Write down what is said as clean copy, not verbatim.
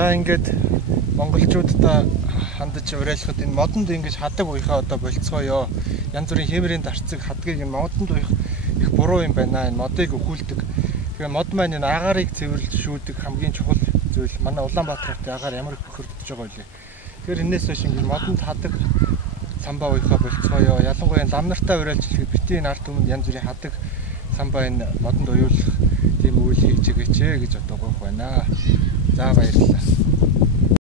За ингээд монголчуудаа хандаж уриалахад энэ модонд ингэж хадаг уяхаа одоо болцгоё. Янз бүрийн хэмрийн дарцэг хадгийг энэ модонд уях их буруу юм байна. Энэ модыг өхүүлдэг. Тэгээ мод маань энэ агаарыг цэвэрлшүүдэг хамгийн чухал зүйл. Манай Улаанбаатар хотын агаар ямар их бохирдож байгаа вэ? Тэгэхээр энэс хойш ингэ модонд хадаг самбаа уяхаа болцгоё. Ялангуяа лам нартай уриалж хэлэхэд битгий ард түмэнд янз бүрийн хадаг самбаа энэ модонд уйлах тийм үйл хийж өгөөч гэж одоо гоох байна. За баярлалаа.